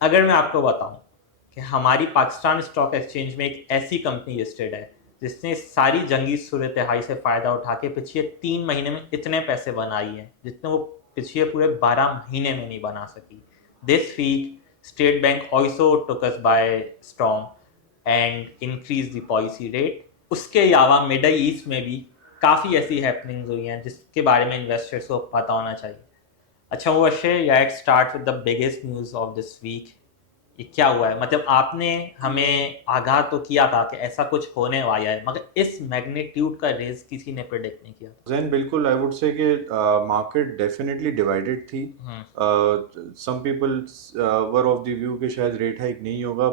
अगर मैं आपको बताऊं कि हमारी पाकिस्तान स्टॉक एक्सचेंज में एक ऐसी कंपनी लिस्टेड है जिसने सारी जंगी सूरत हाल से फ़ायदा उठा के पिछले 3 महीने में इतने पैसे बनाई हैं जितने वो पिछले पूरे 12 महीने में नहीं बना सकी। This week State Bank also took us by storm and increase the policy rate. उसके अलावा मिडल ईस्ट में भी काफ़ी ऐसी हैपनिंग्स हुई हैं जिसके बारे में इन्वेस्टर्स को पता होना चाहिए। अच्छा वो Akshay, let's start with the biggest news of this week. ये क्या हुआ है? मतलब आपने हमें आगाह तो किया था कि ऐसा कुछ होने वाला है, मगर इस मैग्नीट्यूड का रेस किसी ने प्रिडिक्ट नहीं किया था। जैन बिल्कुल आई वुड से कि मार्केट डेफिनेटली डिवाइडेड थी। Hmm. Some people were of the view कि शायद रेट हाइक नहीं होगा।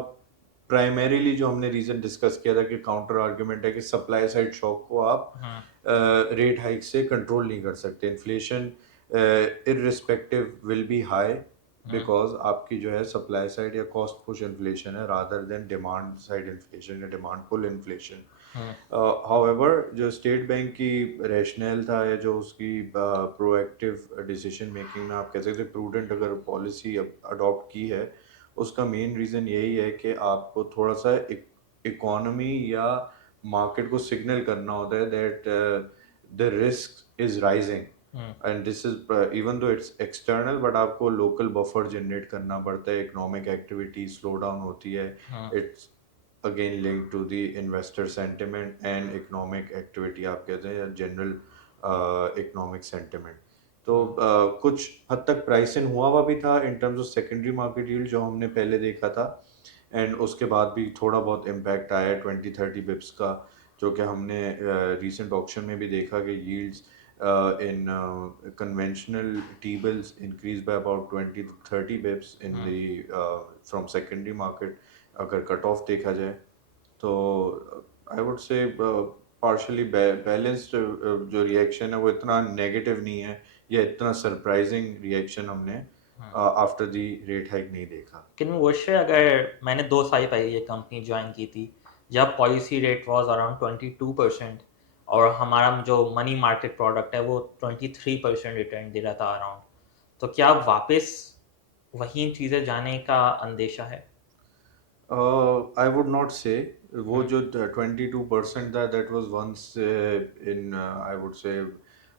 प्राइमरीली जो हमने रीजन डिस्कस किया था कि काउंटर आर्ग्यूमेंट है कि सप्लाई साइड शॉक को आप हम्म। रेट हाइक से कंट्रोल नहीं कर सकते। Inflation irrespective will be high hmm. Because आपकी जो है सप्लाई साइड या कॉस्ट पुश इन्फ्लेशन है rather than demand side inflation या डिमांड पुल इन्फ्लेशन। हम्म। हाउएवर जो स्टेट बैंक की रैशनल था या जो उसकी प्रोएक्टिव डिसीजन मेकिंग में आप कह सकते प्रूडेंट अगर पॉलिसी अडॉप्ट की है, उसका मेन रीज़न यही है कि आपको थोड़ा सा इकोनॉमी या मार्केट को सिग्नल करना होता है that the risk is rising hmm. And this is even though it's external but आपको लोकल बफर जनरेट करना पड़ता है। इकोनॉमिक एक्टिविटी स्लो डाउन होती है। Hmm. It's again linked to the investor sentiment and economic activity आप कहते हैं या जनरल इकोनॉमिक सेंटिमेंट। तो हम्म। कुछ हद तक प्राइस इन हुआ हुआ भी था in terms of secondary market yield जो हमने पहले देखा था। एंड उसके बाद भी थोड़ा बहुत इम्पैक्ट आया 20-30 बिप्स का, जो कि हमने रीसेंट ऑक्शन में भी देखा कि yields in conventional T bills increase by about 20 to 30 Bips in hmm. The from secondary market अगर कट ऑफ देखा जाए। तो आई वुड से पार्शली बैलेंस्ड जो रिएक्शन है वो इतना नेगेटिव नहीं है या इतना सरप्राइजिंग रिएक्शन हमने हम्म। आफ्टर दी रेट हाइक नहीं देखा। लेकिन वो अक्षय, अगर मैंने 2 साल पहले ये कंपनी ज्वाइन की थी जब पॉलिसी रेट वाज अराउंड 22% और हमारा जो मनी मार्केट प्रोडक्ट है वो 23% रिटर्न दे रहा था अराउंड, तो क्या वापस वही चीज़ें जाने का अंदेशा है? आई वुड नॉट से वो हम्म। जो 22% था that was once in I would say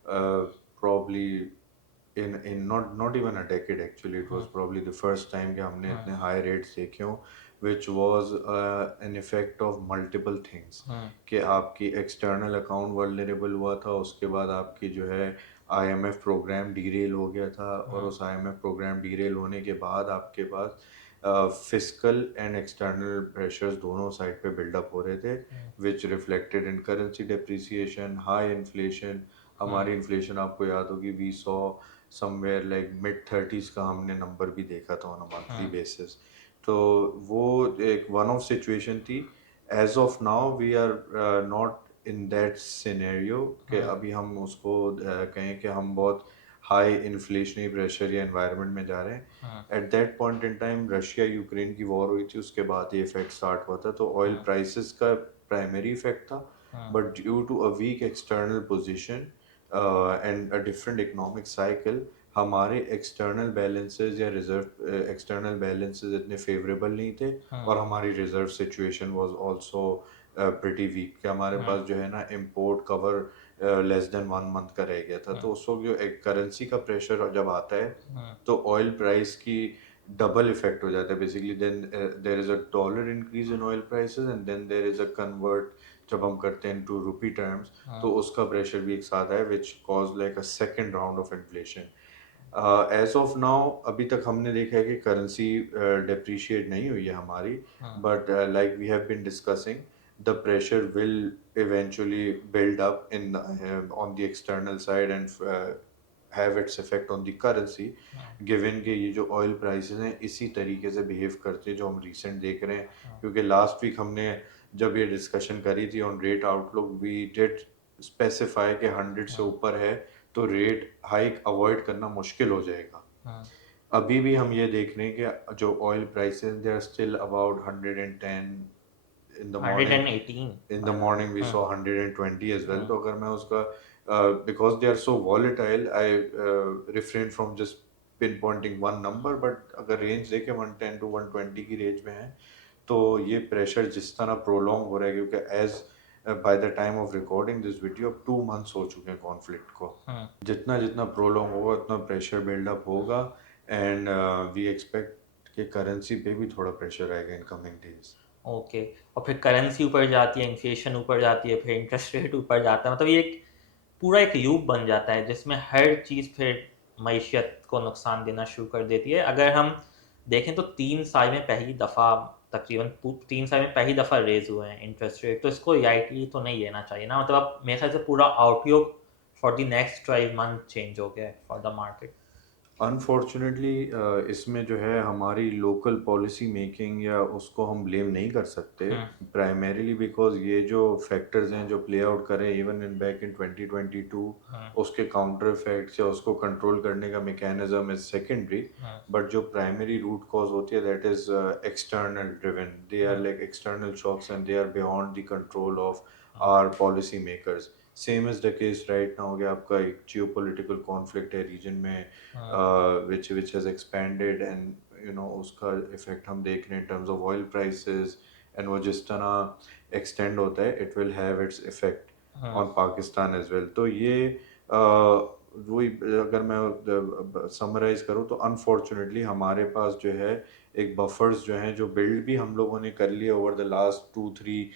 probably in not even a decade actually it was hmm. probably the first time कि हमने हम्म। इतने high rates देखे हों which was an effect of multiple things हम्म। कि आपकी external account vulnerable हुआ था, उसके बाद आपकी जो है IMF प्रोग्राम डीरेल हो गया था और हम्म। उस IMF प्रोग्राम डीरेल होने के बाद आपके पास फिजिकल एंड एक्सटर्नल प्रेशर्स दोनों साइड पे बिल्डअप हो रहे थे hmm. Which reflected in currency depreciation high inflation. Hmm. हमारी इन्फ्लेशन आपको याद होगी we saw somewhere like mid 30s का हमने नंबर भी देखा था on a monthly hmm. Basis. तो वो एक वन ऑफ सिचुएशन थी। As of now we are not in that scenario कि हम्म। अभी हम उसको कहें कि हम बहुत हाई इन्फ्लेशनरी प्रेशर या एनवायरनमेंट में जा रहे हैं। Hmm. At that point in time Russia Ukraine की वॉर हुई थी, उसके बाद ये इफेक्ट स्टार्ट हुआ था, तो ऑयल हम्म। प्राइसेस का प्राइमरी इफेक्ट था। Hmm. But due to a weak external position and a different economic cycle हमारे एक्सटर्नल बैलेंसेस या रिजर्व एक्सटर्नल बैलेंसेस इतने फेवरेबल नहीं थे हम्म। और हमारी reserve situation was also pretty weak कि हमारे हम्म। पास जो है ना import cover less than 1 month का रह गया था। हम्म। तो उस वक्त जो एक करेंसी का प्रेशर जब आता है हम्म। तो ऑयल प्राइस की डबल इफेक्ट हो जाता है basically. Then there is a dollar increase in oil prices and then there is a convert जब हम करते हैं टू रुपी टर्म्स हम्म। तो उसका प्रेशर भी एक साथ है which cause like a second round of inflation. As of now अभी तक हमने देखा है कि करेंसी डिप्रिशिएट नहीं हुई है हमारी, hmm. But like we have been discussing the pressure will eventually build up in on the external side and have its effect on the currency hmm. given कि ये जो ऑयल प्राइसेस हैं इसी तरीके से बिहेव करते हैं जो हम रिसेंट देख रहे हैं। हम्म। क्योंकि लास्ट वीक हमने जब ये डिस्कशन करी थी on rate outlook we did specify कि 100 से हम्म। ऊपर है तो रेट हाइक अवॉइड करना मुश्किल हो जाएगा। हम्म। अभी भी हम ये देख रहे हैं कि जो oil prices they are still about 110 in the hundred morning. And eighteen in the by the way. morning we saw 120 as well। हम्म। तो अगर मैं उसका because they are so volatile I refrain from just pinpointing one number, but अगर range देखें 110 to 120 की range में है, तो ये प्रेशर जिस तरह प्रोलॉन्ग हो रहा है, क्योंकि as by the time of recording this video 2 months हो चुके हैं कॉन्फ्लिक्ट को। जितना जितना प्रोलॉन्ग होगा उतना प्रेशर बिल्डअप होगा, एंड वी एक्सपेक्ट कि करेंसी पे भी थोड़ा प्रेशर आएगा इन कमिंग डेज। ओके। और फिर करेंसी ऊपर जाती है, इन्फ्लेशन ऊपर जाती है, फिर इंटरेस्ट रेट ऊपर जाता है, मतलब ये एक पूरा एक लूप बन जाता है जिसमें हर चीज़ फिर मईशत को नुकसान देना शुरू कर देती है। अगर हम देखें तो 3 साल में पहली दफ़ा, तकरीबन 3 साल में पहली दफ़ा रेज हुए हैं इंटरेस्ट रेट, तो इसको लाइटली तो नहीं लेना चाहिए ना। मतलब अब मेरे ख्याल से पूरा outlook for the next 12 month change हो गया है फॉर द मार्केट। अनफॉर्चुनेटली इसमें जो है हमारी लोकल पॉलिसी मेकिंग या उसको हम ब्लेम नहीं कर सकते, प्राइमरीली बिकॉज ये जो फैक्टर्स हैं जो प्ले आउट करें इवन इन बैक इन 2022, उसके काउंटर इफेक्ट्स या उसको कंट्रोल करने का मैकेनिज्म इज सेकेंडरी, बट जो प्राइमरी रूट कॉज होती है that is external driven, they are like external shocks and they are beyond the control of our policy makers. Same is the case right now, कि आपका एक geopolitical conflict है region में which has expanded, and you know उसका effect हम देख रहे हैं in terms of oil prices, and वो जिस तरह एक्सटेंड होता है it will have its effect on Pakistan as well। तो ये वही, अगर मैं समराइज करूँ तो अनफॉर्चुनेटली हमारे पास जो है एक बफर्स जो हैं जो बिल्ड भी हम लोगों ने कर लिए over the last 2-3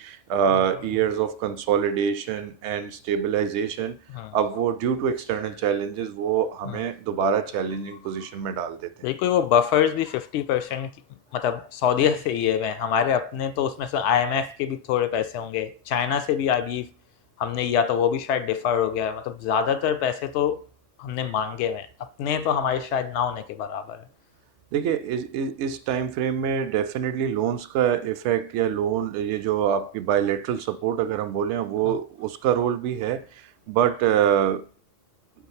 years of consolidation and stabilisation, अब वो ड्यू टू एक्सटर्नल चैलेंजेस वो हमें दोबारा चैलेंजिंग पोजीशन में डाल देते हैं। देखो वो बफर्स भी 50% मतलब सऊदीया से लिए हुए हैं, हमारे अपने तो उसमें से आईएमएफ के भी थोड़े पैसे होंगे, चाइना से भी अभी हमने लिया तो वो भी शायद डिफर हो गया है, मतलब ज़्यादातर पैसे तो हमने मांगे हुए हैं, अपने तो हमारे शायद ना होने के बराबर है। देखिए इस टाइम फ्रेम में डेफिनेटली लोन्स का इफेक्ट या लोन, ये जो आपकी बायलैटरल सपोर्ट अगर हम बोलें वो उसका रोल भी है, बट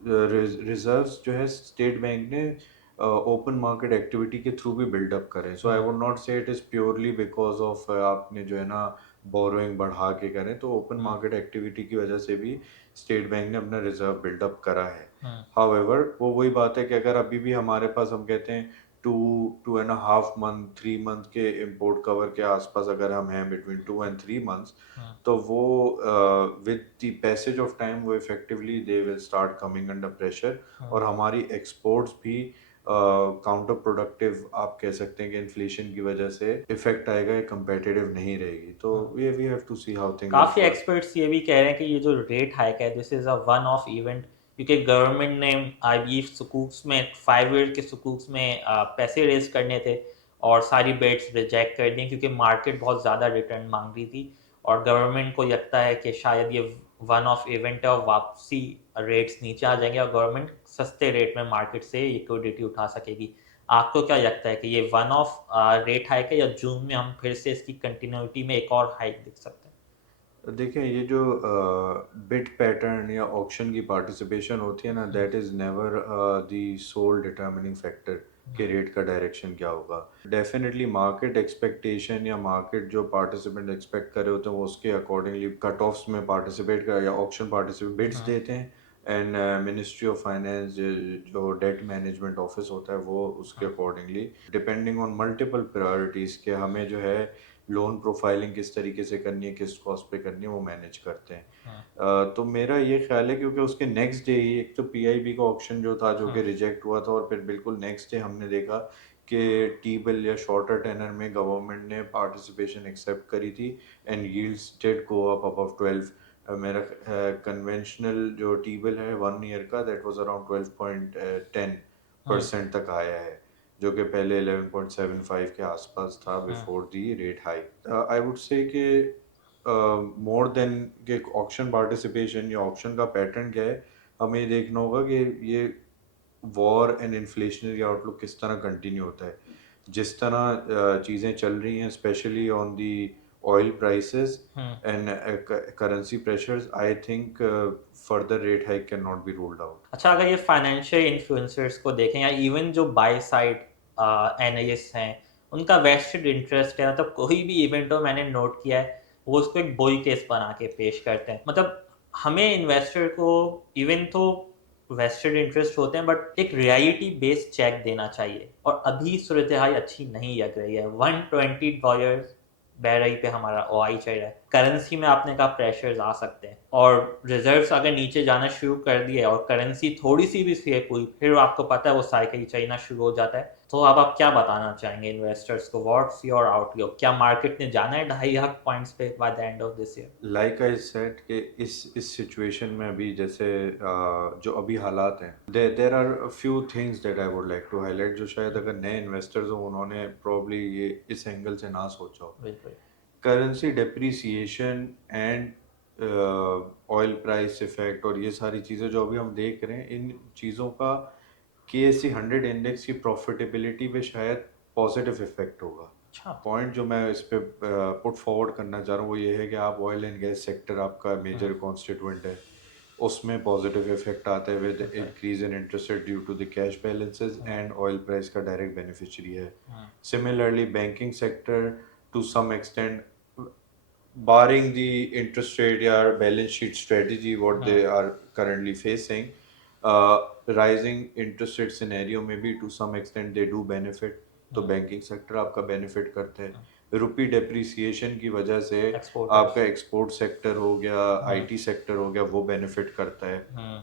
रिजर्व्स जो है स्टेट बैंक ने ओपन मार्केट एक्टिविटी के थ्रू भी बिल्डअप करें, सो आई वुड नॉट से it is purely because of आपने जो है ना बोरोइंग बढ़ा के करें, तो ओपन मार्केट एक्टिविटी की वजह से भी स्टेट बैंक ने अपना रिजर्व बिल्डअप करा है। हाउएवर वो वही बात है कि अगर अभी भी हमारे पास हम कहते हैं 2.5 मंथ 3 मंथ के इम्पोर्ट कवर के आसपास अगर हम हैं बिटवीन 2 and 3 मंथ्स, तो वो with the passage of time वो effectively they will start coming under pressure, और हमारी एक्सपोर्ट्स भी काउंटर प्रोडक्टिव आप कह सकते हैं कि इन्फ्लेशन की वजह से इफेक्ट आएगा, ये कंपेटिटिव नहीं रहेगी, तो we have to see how things काफ़ी एक्सपर्ट्स ये भी कह रहे हैं कि ये जो रेट हाइक है this is a one off event, क्योंकि गवर्नमेंट ने आई सुकूक्स में 5 ईयर के सुकूक्स में पैसे रेज करने थे और सारी बेट्स रिजेक्ट कर दी क्योंकि मार्केट बहुत ज़्यादा रिटर्न मांग रही थी, और गवर्नमेंट को लगता है कि शायद ये वन ऑफ इवेंट है और वापसी रेट्स नीचे आ जाएंगे और गवर्नमेंट सस्ते रेट में मार्केट से लिक्विडिटी उठा सकेगी। आपको क्या लगता है कि ये वन ऑफ रेट हाइक है या जून में हम फिर से इसकी कंटिन्यूटी में एक और हाइक देख सकते हैं? देखिए ये जो बिड पैटर्न या ऑक्शन की पार्टिसिपेशन होती है ना, that is never the sole determining factor कि रेट का डायरेक्शन क्या होगा। डेफिनेटली मार्केट एक्सपेक्टेशन या मार्केट जो पार्टिसिपेंट एक्सपेक्ट कर रहे होते हैं वो उसके अकॉर्डिंगली कट ऑफ्स में पार्टिसिपेट कर या ऑक्शन पार्टिसिपेट बिड्स देते हैं, एंड मिनिस्ट्री ऑफ फाइनेंस जो डेट मैनेजमेंट ऑफिस होता है वो उसके accordingly depending on multiple priorities के हमें जो है लोन प्रोफाइलिंग किस तरीके से करनी है, किस कॉस्ट पे करनी है, वो मैनेज करते हैं। तो मेरा ये ख्याल है क्योंकि उसके नेक्स्ट डे ही एक तो पीआईबी का ऑप्शन जो था जो कि रिजेक्ट हुआ था, और फिर बिल्कुल नेक्स्ट डे हमने देखा कि टी बिल या शॉर्टर टेनर में गवर्नमेंट ने पार्टिसिपेशन एक्सेप्ट करी थी, and yields did go up above 12। मेरा कन्वेंशनल जो टी बिल है 1 ईयर का दैट वाज अराउंड 12.10% तक आया है, जो कि पहले 11.75 के आसपास था before the rate hike. I would से कि मोर देन कि ऑक्शन पार्टिसिपेशन या ऑक्शन का पैटर्न क्या है, हमें ये देखना होगा कि ये वॉर एंड इन्फ्लेशनरी आउटलुक किस तरह कंटिन्यू होता है। जिस तरह चीज़ें चल रही हैं specially on the oil prices and currency pressures, I think further rate hike can not be ruled out. अच्छा, अगर ये फाइनेंशियल इन्फ्लुएंसर्स को देखें या इवन जो बाय साइड एनालिस्ट हैं उनका वेस्टेड इंटरेस्ट है, मतलब कोई भी इवेंट हो मैंने नोट किया है वो उसको एक बुल केस बना के पेश करते हैं। मतलब हमें इन्वेस्टर को इवन तो वेस्टेड इंटरेस्ट होते हैं, बट एक रियलिटी बेस्ड चेक देना चाहिए, और अभी सूरत हाल अच्छी नहीं लग रही है। $120 बैरल पे हमारा ओआई चल रहा है। करेंसी में आपने कहा प्रेशर्स आ सकते हैं, और रिजर्व्स अगर नीचे जाना शुरू कर दिए और करेंसी थोड़ी सी भी स्लेप हुई, फिर आपको पता है वो साइकिल चलना शुरू हो जाता है। तो अब आप क्या बताना चाहेंगे इन्वेस्टर्स को? What's your outlook? क्या मार्केट ने जाना है 2.5 लाख पॉइंट्स पे by the end of this year? Like I said कि इस सिचुएशन में अभी जैसे जो अभी हालात हैं, there are few things that I would like to highlight, जो शायद अगर नए इन्वेस्टर्स हो उन्होंने प्रॉब्ली ये इस एंगल से ना सोचा हो। बिल्कुल। Currency depreciation and oil price effect और ये सारी चीज़ें जो अभी हम देख रहे हैं, इन चीज़ों का KSE 100 इंडेक्स की प्रॉफिटेबिलिटी पे शायद पॉजिटिव इफेक्ट होगा। अच्छा। पॉइंट जो मैं इस पे पुट फॉरवर्ड करना चाह रहा हूँ वो ये है कि आप ऑयल एंड गैस सेक्टर आपका मेजर कॉन्स्टिट्यूएंट है, उसमें पॉजिटिव इफेक्ट आता है with Okay. Increase in interest rate due to the cash balances, and oil price का डायरेक्ट बेनिफिशियरी है। हाँ। Similarly banking sector to some extent, barring the interest rate या balance sheet strategy what they are currently facing, rising interest rate scenario में भी to some extent they do benefit, तो banking sector आपका benefit करते हैं। रुपी depreciation की वजह से एक्सपोर्टर्स। आपका एक्सपोर्ट सेक्टर हो गया, IT सेक्टर हो गया, वो बेनिफिट करता है। Hmm.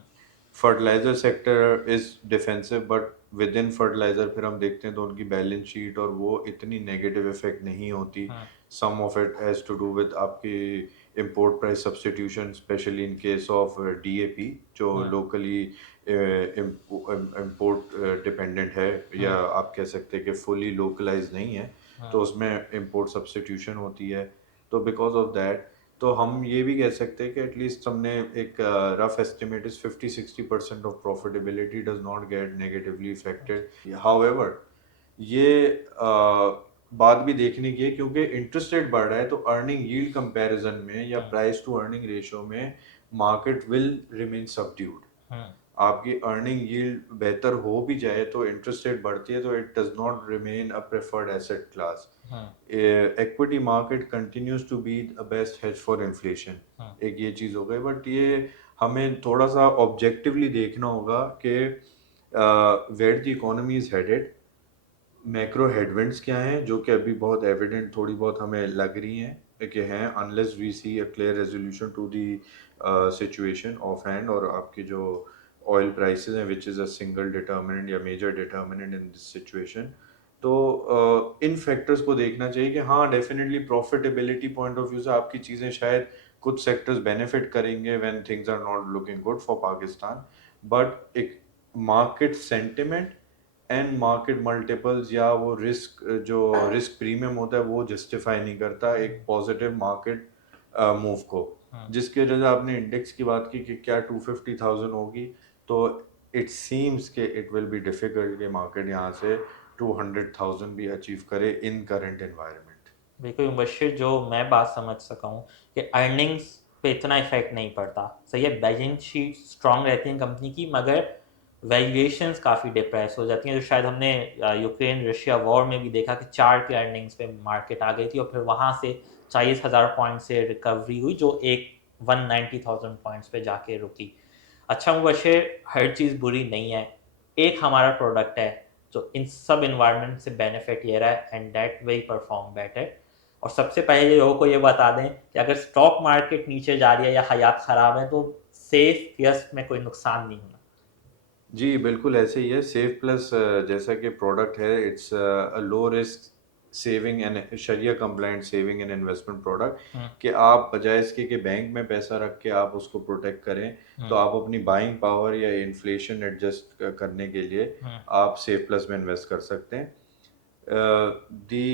Fertiliser sector is defensive, but within fertiliser फिर हम देखते हैं तो उनकी बैलेंस शीट और वो इतनी नेगेटिव इफेक्ट नहीं होती। Some of it has to do with आपकी import price substitution, especially in case of DAP जो लोकली इंपोर्ट डिपेंडेंट है, या आप कह सकते हैं कि फुली लोकलाइज नहीं है, तो उसमें इंपोर्ट सब्स्टिट्यूशन होती है। तो बिकॉज ऑफ दैट तो हम ये भी कह सकते हैं कि एटलीस्ट हमने एक rough estimate is 50-60% of profitability does not gate negatively affected. However ये बात भी देखने की है, क्योंकि इंटरेस्ट रेट बढ़ रहा है तो अर्निंग यील्ड कंपैरिजन में या प्राइस टू अर्निंग रेशियो में मार्केट विल रिमेन सबड्यूड। आपकी अर्निंग यील्ड बेहतर हो भी जाए तो इंटरेस्ट रेट बढ़ती है तो it does not remain a preferred asset class. Equity market continues to be the best hedge for inflation, एक ये चीज़ हो गई। बट ये हमें थोड़ा सा ऑब्जेक्टिवली देखना होगा कि where the economy is headed, macro headwinds क्या हैं जो कि अभी बहुत एविडेंट थोड़ी बहुत हमें लग रही हैं कि हैं, unless we see a clear resolution to the situation of hand, और आपकी जो ऑयल प्राइसेस हैं which is a single determinant या major determinant in this situation. तो इन फैक्टर्स को देखना चाहिए कि हाँ definitely profitability point of view से आपकी चीज़ें शायद कुछ सेक्टर्स बेनिफिट करेंगे when things are not looking good for Pakistan, but एक market sentiment and market multiples या वो रिस्क जो रिस्क प्रीमियम होता है वो जस्टिफाई नहीं करता एक पॉजिटिव मार्केट मूव को। जिसकी वजह से आपने इंडेक्स की बात की कि क्या 250,000 होगी, तो इट सीम्स के इट विल बी डिफिकल्ट कि मार्केट यहाँ से 200,000 भी अचीव करे इन करंट एनवायरनमेंट। बिल्कुल मुबशिर, जो मैं बात समझ सका हूँ कि अर्निंग्स पे इतना इफेक्ट नहीं पड़ता। सही है, बैलेंस शीट स्ट्रांग रहती है कंपनी की, मगर वैल्यूएशंस काफ़ी डिप्रेस हो जाती हैं, जो शायद हमने यूक्रेन रशिया वॉर में भी देखा कि 4 के अर्निंग्स पे मार्केट आ गई थी, और फिर वहाँ से 40,000 पॉइंट से रिकवरी हुई जो एक 190,000 पॉइंट्स पे जाके रुकी। अच्छा मुबशिर, हर चीज़ बुरी नहीं है। एक हमारा प्रोडक्ट है जो इन सब इन्वायरमेंट से बेनिफिट ले रहा है, and that will perform better. और सबसे पहले लोगों को ये बता दें कि अगर स्टॉक मार्केट नीचे जा रही है या हालात ख़राब है तो सेफ यस में कोई नुकसान नहीं होना। जी बिल्कुल ऐसे ही है। सेफ प्लस जैसा कि प्रोडक्ट है, it's a low risk saving and sharia compliant saving and investment product, कि आप बजाय इसके कि बैंक में पैसा रख के आप उसको प्रोटेक्ट करें, तो आप अपनी बाइंग पावर या इन्फ्लेशन एडजस्ट करने के लिए आप सेफ प्लस में इन्वेस्ट कर सकते हैं। The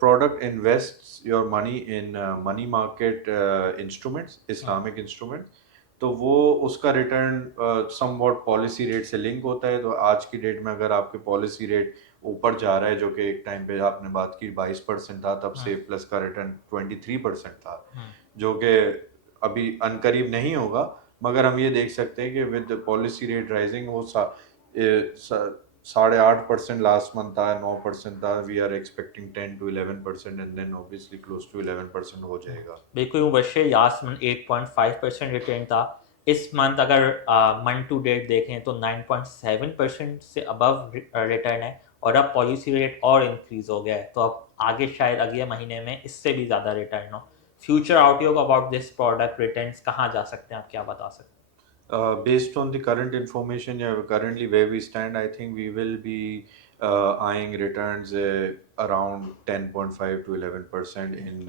product invests your money in money market instruments, Islamic instruments, तो वो उसका रिटर्न समवॉट पॉलिसी रेट से लिंक होता है। तो आज की डेट में अगर आपके पॉलिसी रेट ऊपर जा रहा है, जो कि एक टाइम पे आपने बात की 22% था, तब सेफ प्लस का रिटर्न 23% था, जो कि अभी अनकरीब नहीं होगा, मगर हम ये देख सकते हैं कि विद पॉलिसी रेट राइजिंग वो 8.5% लास्ट मंथ था, 9% था, we are expecting 10 to 11% and then obviously close to 11% हो जाएगा। बिल्कुल मुबशिर, लास्ट मंथ 8.5% रिटर्न था, इस मंथ अगर मंथ टू डेट देखें तो 9.7% से अबव रिटर्न है, और अब पॉलिसी रेट और इंक्रीज हो गया है, तो अब आगे शायद अगले महीने में इससे भी ज़्यादा रिटर्न हो। Future outlook about this product returns कहाँ जा सकते हैं, आप क्या बता सकते हैं? Based on the current information, yeah, currently where we stand, I think we will be eyeing returns around 10.5 to 11% in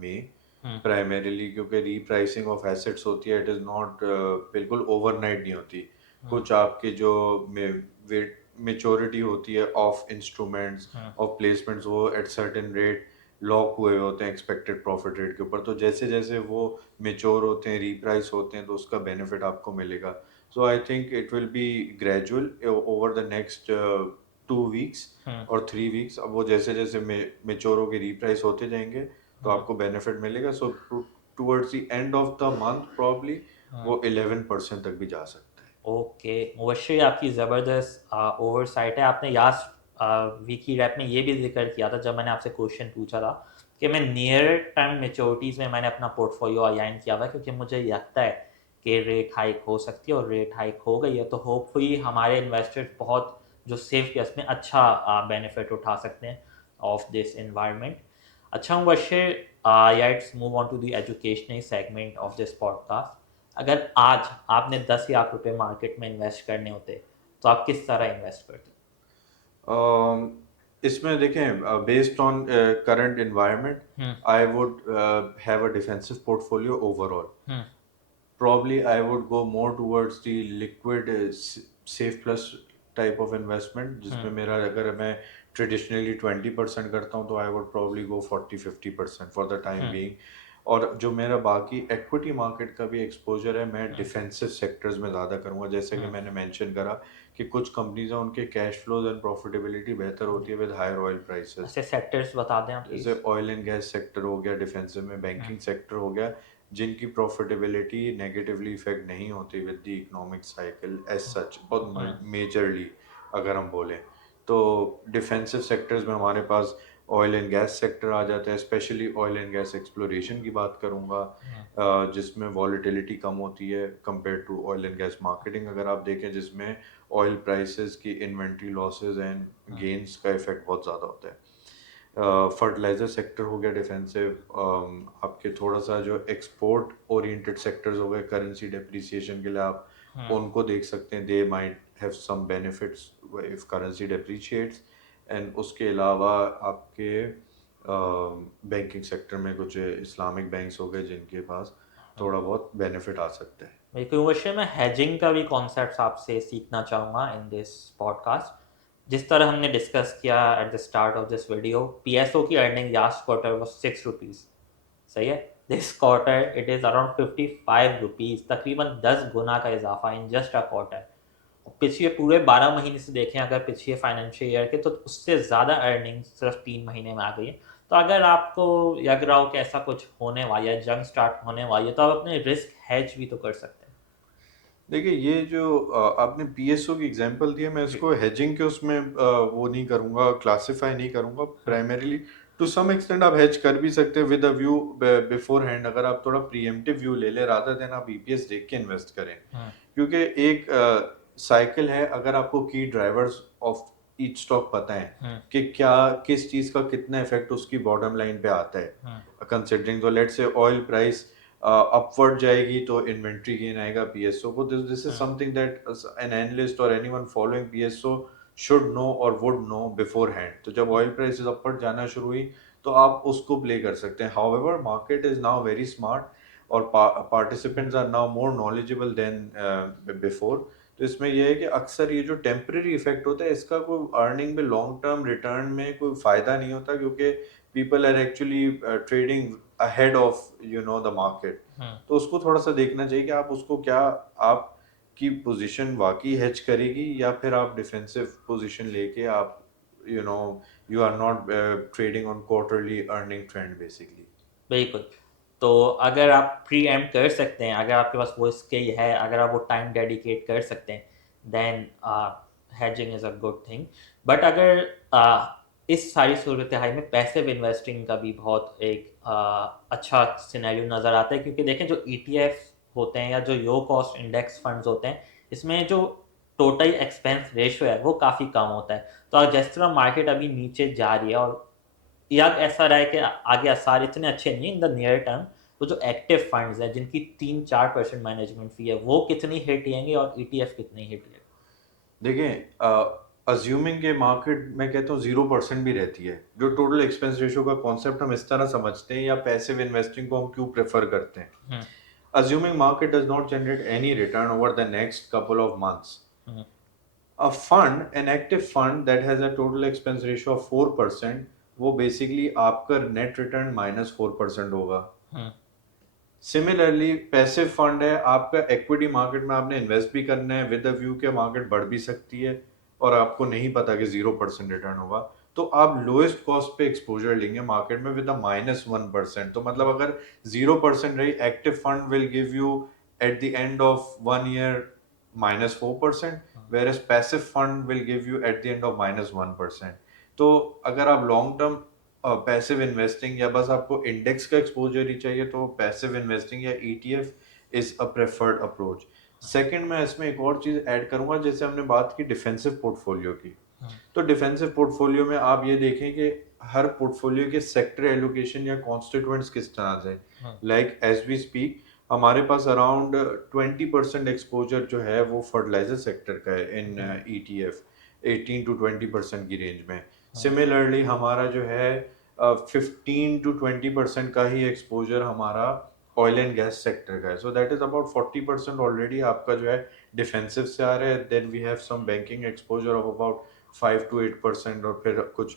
May. Hmm primarily क्योंकि रीप्राइसिंग ऑफ एसेट्स होती है, इट इज़ नॉट बिल्कुल ओवरनाइट नहीं होती। हम्म कुछ आपके जो मेच्योरिटी होती है of instruments hmm of placements, वो एट सर्टेन रेट लॉक हुए होते हैं एक्सपेक्टेड प्रॉफिट रेट के ऊपर। तो जैसे जैसे वो मेच्योर होते हैं, रीप्राइस होते हैं, तो उसका बेनिफिट आपको मिलेगा। So I think it will be gradual over the next 2 weeks hmm और 3 वीक्स। अब वो जैसे जैसे मेच्योर होके रीप्राइस होते जाएंगे तो हम्म आपको बेनिफिट मिलेगा। So towards the end of the month probably hmm वो 11% तक भी जा सकता है। ओके, मुबश्शिर, आपकी ज़बरदस्त ओवरसाइट है। आपने लास्ट वीकी रैप में ये भी जिक्र किया था जब मैंने आपसे क्वेश्चन पूछा था कि मैं नियर टर्म मेच्योरिटीज़ में मैंने अपना पोर्टफोलियो अलाइन किया हुआ है, क्योंकि मुझे लगता है कि रेट हाइक हो सकती है, और रेट हाइक हो गई है तो होपफुली हमारे इन्वेस्टर्स बहुत जो सेफ केस में अच्छा बेनिफिट उठा सकते हैं ऑफ दिस इन्वायरमेंट। अच्छा Mubashir, let's move on to the educational segment of this podcast. अगर आज आपने 10 लाख रुपए मार्केट में इन्वेस्ट करने होते तो आप किस तरह इन्वेस्ट करते? इसमें देखें, based on current environment hmm I would have a defensive portfolio overall. Hmm Probably I would go more towards the liquid safe plus type of investment, हम्म जिसमें मेरा अगर मैं ट्रेडिशनली 20% करता हूँ तो I would probably go 40-50% for the time hmm being. और जो मेरा बाकी एक्विटी मार्केट का भी एक्सपोजर है, मैं हम्म डिफेंसिव सेक्टर्स में ज़्यादा करूँगा। जैसे कि हम्म मैंने मेंशन करा कि कुछ कंपनीज हैं, उनके कैश फ्लोज एंड प्रॉफिटेबिलिटी बेहतर होती है विद हायर ऑयल प्राइसेस। ऐसे सेक्टर्स बता दें आप जैसे please. Oil and gas sector हो गया, डिफेंसिव में हम्म बैंकिंग सेक्टर हो गया, जिनकी प्रॉफिटेबिलिटी नेगेटिवली इफेक्ट नहीं होती with the economic cycle as such, hmm बहुत मेजरली अगर हम बोलें तो। डिफेंसिव सेक्टर्स में हमारे पास ऑयल एंड गैस सेक्टर आ जाता है, specially oil and gas exploration की बात करूंगा, हम्म जिसमें वॉलेटिलिटी कम होती है compare to oil and gas marketing अगर आप देखें, जिसमें ऑयल प्राइसेस की inventory losses and hmm gains का इफेक्ट बहुत ज़्यादा होता है। फर्टिलाइजर सेक्टर हो गया डिफेंसिव। आपके थोड़ा सा जो एक्सपोर्ट ओरिएंटेड सेक्टर्स हो गए, करेंसी डेप्रिसिएशन के लिए आप हम्म उनको देख सकते हैं, they might have some benefits if currency depreciates. And उसके अलावा आपके बैंकिंग सेक्टर में कुछ इस्लामिक बैंक्स हो गए जिनके पास थोड़ा बहुत बेनिफिट आ सकता है। बिल्कुल मुबश्शिर, मैं हेजिंग का भी कॉन्सेप्ट आपसे सीखना चाहूँगा इन दिस पॉडकास्ट। जिस तरह हमने डिस्कस किया at the start of this video, PSO की earning last quarter was 6 rupees, सही है। This quarter it is around 55 rupees, तकरीबन 10 गुना का इजाफा इन जस्ट अ क्वार्टर। पिछले पूरे 12 महीने से देखें अगर पिछले फाइनेंशियल ईयर के, तो उससे ज़्यादा अर्निंग सिर्फ 3 महीने में आ गई है। तो अगर आपको लग रहा हो कि ऐसा कुछ होने वाला है, जंग स्टार्ट होने वाली है, तो आप अपने रिस्क हेज भी तो कर सकते हैं। देखिए, ये जो आपने पीएसओ की एग्जांपल दी है, मैं जी। इसको हेजिंग के उसमें वो नहीं करूंगा, क्लासिफाई नहीं करूंगा। हाँ प्राइमरीली टू सम एक्सटेंट आप हेज कर भी सकते हैं with a view before hand, अगर आप थोड़ा प्रीएम्प्टिव व्यू ले ले रादर देन आप ईपीएस देख के इन्वेस्ट करें। हाँ क्योंकि एक साइकिल है, अगर आपको की ड्राइवर्स ऑफ ईच स्टॉक पता है हाँ कि क्या किस चीज का कितना इफेक्ट उसकी बॉटम लाइन पे आता है, हाँ कंसिडरिंग तो let's say oil price upward जाएगी तो इन्वेंट्री गेन आएगा पीएसओ को। दिस इज हाँ समथिंग दैट एन एनालिस्ट और anyone following PSO should know और वुड नो बिफोर हैंड। तो जब ऑयल प्राइसेस अपवर्ड जाना शुरू हुई तो आप उसको प्ले कर सकते हैं। However market is now very smart और participants are now more knowledgeable than before. तो इसमें यह है कि अक्सर ये जो टेम्परेरी इफेक्ट होता है, इसका कोई अर्निंग में लॉन्ग टर्म रिटर्न में कोई फायदा नहीं होता, क्योंकि people are actually trading ahead of the market. हाँ तो उसको थोड़ा सा देखना चाहिए कि आप उसको क्या, आपकी पोजीशन वाकई हेज करेगी या फिर आप डिफेंसिव पोजीशन लेके आप you know you are not trading on quarterly earning trend basically. बिल्कुल। तो अगर आप प्री एम्प कर सकते हैं, अगर आपके पास वो स्किल है, अगर आप वो टाइम डेडिकेट कर सकते हैं, then hedging is a good thing. But अगर इस सारी सूरत हाल में पैसिव इन्वेस्टिंग का भी बहुत एक अच्छा सिनेरियो नज़र आता है, क्योंकि देखें जो ETF होते हैं या जो लो कॉस्ट इंडेक्स फंड्स होते हैं, इसमें जो टोटल एक्सपेंस रेशियो है वो काफ़ी कम होता है। तो जिस तरह मार्केट अभी नीचे जा रही है और या ऐसा रहा है कि आगे आसार इतने अच्छे नहीं इन द नियर टर्म, तो जो एक्टिव फंड्स हैं जिनकी 3-4% मैनेजमेंट फी है वो कितनी हिट लेंगे और ईटीएफ कितनी हिट लेंगे? देखें, अज्यूमिंग के मार्केट मैं कहता हूँ 0% भी रहती है, जो टोटल एक्सपेंस रेशियो का कॉन्सेप्ट हम इस तरह समझते हैं या पैसिव इन्वेस्टिंग को हम क्यों प्रेफर करते हैं। हम्म, Assuming market does not generate any return over the next couple of months, hmm, an active fund that has a total expense ratio of 4%, वो basically आपका net return -4% होगा। हम्म, सिमिलरली पैसिव फंड है, आपका equity market में आपने invest भी करना है विद द व्यू के मार्केट बढ़ भी सकती है और आपको नहीं पता कि 0% रिटर्न होगा, तो आप लोएस्ट कॉस्ट पे एक्सपोजर लेंगे मार्केट में विद -1%। तो मतलब अगर 0% रही, active fund will give you at the end of 1 year -4%, whereas passive fund will give you at the end of -1%। तो अगर आप लॉन्ग टर्म पैसिव इन्वेस्टिंग या बस आपको इंडेक्स का एक्सपोजर ही चाहिए, तो पैसिव इन्वेस्टिंग या ETF is a preferred approach. Second, मैं इसमें एक और चीज ऐड करूंगा, जैसे हमने बात की डिफेंसिव पोर्टफोलियो की, हम्म, तो डिफेंसिव पोर्टफोलियो में आप ये देखें कि हर पोर्टफोलियो के सेक्टर एलोकेशन या कॉन्स्टिट्यूएंट्स किस तरह से, हम्म, लाइक एज वी स्पीक हमारे पास अराउंड 20% एक्सपोजर जो है वो फर्टिलाइजर सेक्टर का है इन हम्म, ईटीएफ, 18 to 20% की रेंज में। हम्म, सिमिलरली हमारा जो है 15 to 20% का ही एक्सपोजर हमारा ऑयल एंड गैस सेक्टर का है। So that is about 40% already आपका जो है डिफेंसिव से आ रहा है। Then we have some banking exposure of about 5 to 8% और फिर कुछ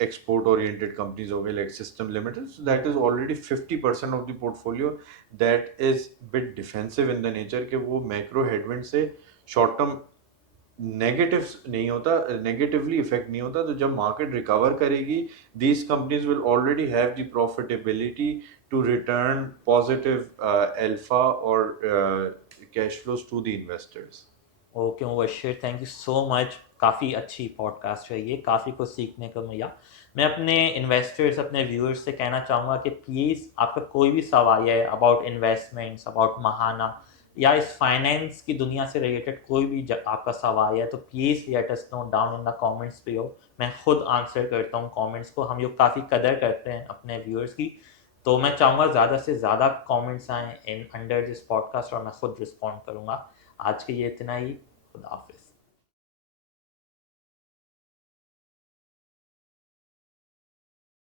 एक्सपोर्ट ओरिएंटेड कंपनीज हो गए like System Limited. So that is already 50% of the portfolio that is bit defensive in the nature के वो मैक्रो हेडविंड से short term negative नहीं होता, नेगेटिवली इफेक्ट नहीं होता। तो जब मार्केट रिकवर करेगी, these companies will already have the profitability to return positive alpha और cash flows to the investors. Okay Mubashir, thank you so much. काफ़ी अच्छी पॉडकास्ट है ये, काफ़ी कुछ सीखने को मिला। मैं अपने इन्वेस्टर्स, अपने व्यूअर्स से कहना चाहूँगा कि प्लीज़ आपका कोई भी सवाल है अबाउट इन्वेस्टमेंट्स, अबाउट महाना या इस फाइनेंस की दुनिया से रिलेटेड कोई भी आपका सवाल है, तो please let us know down in the comments below. मैं खुद आंसर करता हूँ कमेंट्स को, हम लोग काफ़ी कदर करते हैं अपने व्यूअर्स की। तो मैं चाहूँगा ज़्यादा से ज़्यादा कमेंट्स आएँ इन अंडर दिस पॉडकास्ट और मैं खुद रिस्पॉन्ड करूँगा। आज के लिए इतना ही। खुदा हाफिज़।